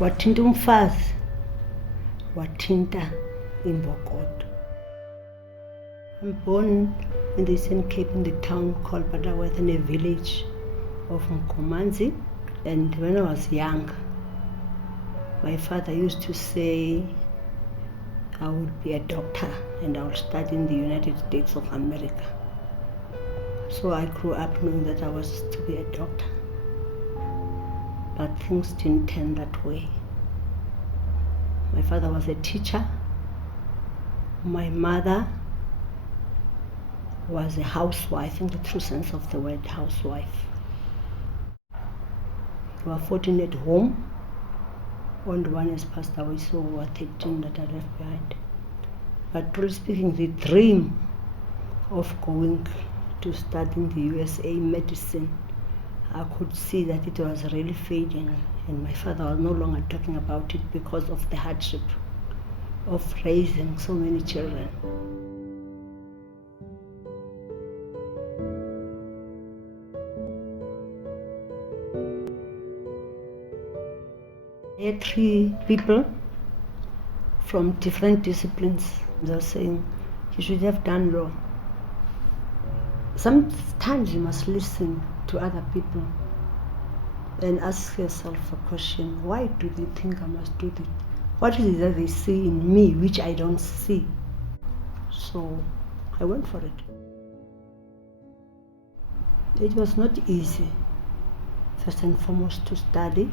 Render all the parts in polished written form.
Wathinta umfazi, wathinta imbokodo. I'm born in the Eastern Cape in the town called Butterworth in a village of Mkomanzi. And when I was young, my father used to say I would be a doctor and I would study in the United States of America. So I grew up knowing that I was to be a doctor. But things didn't turn that way. My father was a teacher. My mother was a housewife in the true sense of the word housewife. We were 14 at home. Only one has passed away, so we were 13 that I left behind. But truly speaking, the dream of going to study in the USA medicine, I could see that it was really fading, and my father was no longer talking about it because of the hardship of raising so many children. I had 3 people from different disciplines. They were saying, you should have done law. Sometimes you must listen to other people and ask yourself a question. Why do they think I must do this? What is it that they see in me which I don't see? So I went for it. It was not easy, first and foremost, to study,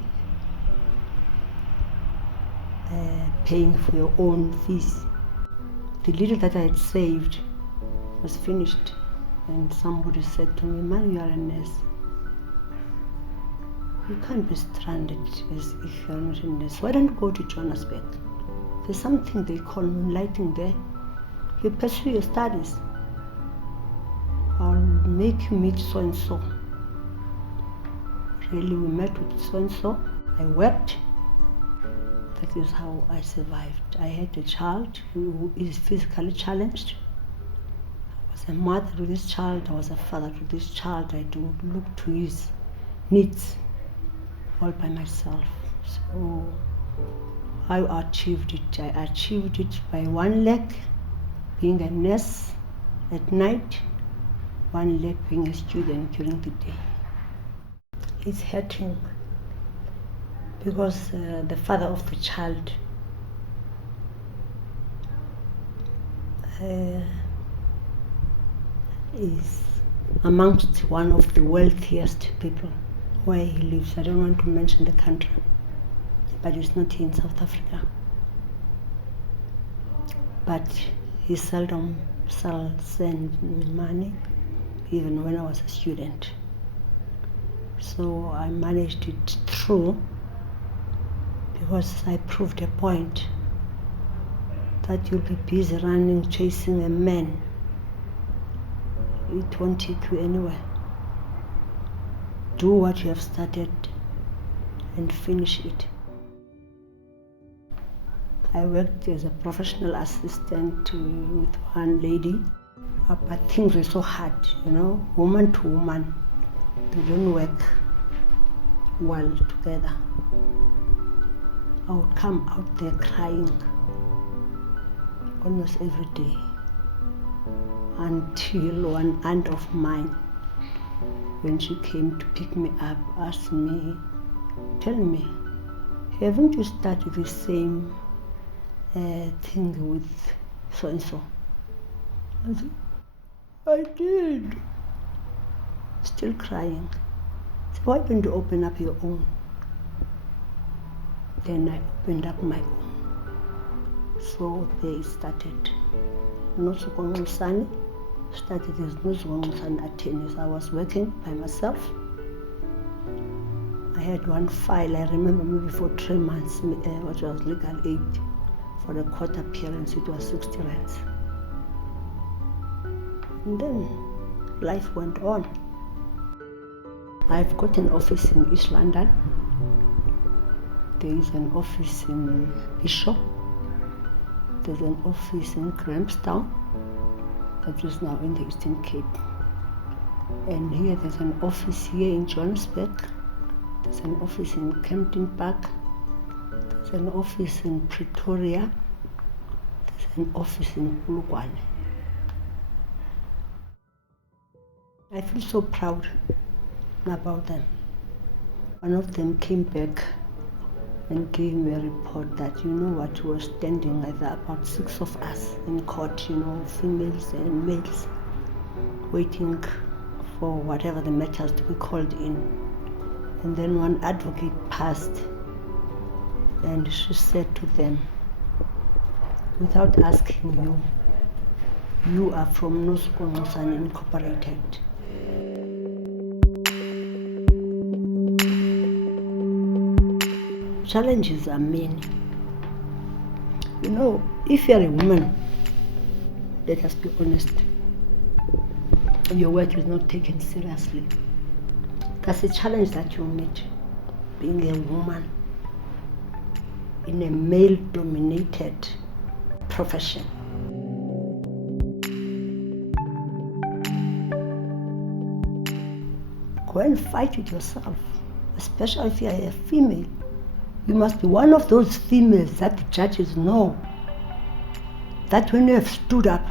paying for your own fees. The little that I had saved was finished, and somebody said to me, "Man, you are a nurse. You can't be stranded as if you're not a nurse. Why don't you go to Johannesburg? There's something they call moonlighting there. You pursue your studies. I'll make you meet so-and-so." Really, we met with so-and-so. I wept. That is how I survived. I had a child who is physically challenged. I was a mother to this child. I was a father to this child. I had to look to his needs all by myself. So I achieved it. I achieved it by one leg being a nurse at night, one leg being a student during the day. It's hurting because the father of the child is amongst one of the wealthiest people where he lives. I don't want to mention the country, but it's not here in South Africa. But he seldom sent me money, even when I was a student. So I managed it through because I proved a point that you'll be busy running, chasing a man. It won't take you anywhere. Do what you have started and finish it. I worked as a professional assistant with one lady, but things were so hard, woman to woman. They don't work well together. I would come out there crying almost every day until one aunt of mine, when she came to pick me up, asked me, "Tell me, haven't you started the same thing with so-and-so?" I said, "I did." Still crying. I said, "Why don't you open up your own?" Then I opened up my own. So there it started. Nozuko Nxusani started as Nozuko Nxusani Attorneys. I was working by myself. I had one file, I remember maybe for 3 months, which was legal aid. For the court appearance, it was 60 rands. And then life went on. I've got an office in East London. There is an office in Bishop. There's an office in Grahamstown that is now in the Eastern Cape. And here there's an office here in Johannesburg. There's an office in Kempton Park. There's an office in Pretoria. There's an office in Uruguay. I feel so proud about them. One of them came back and gave me a report that, you know what, we were standing like that, about 6 of us in court, you know, females and males, waiting for whatever the matter has to be called in. And then one advocate passed, and she said to them, without asking you, you are from Nozuko Nxusani Incorporated. Challenges are many. You know, if you're a woman, let us be honest, your work is not taken seriously. That's a challenge that you meet, being a woman in a male-dominated profession. Go and fight with yourself, especially if you are a female. You must be one of those females that the judges know that when you have stood up,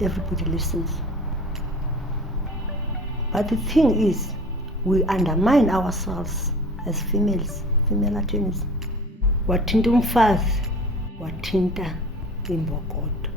everybody listens. But the thing is, we undermine ourselves as females, female attorneys. Wathinta umfazi, wathinta imbokodo.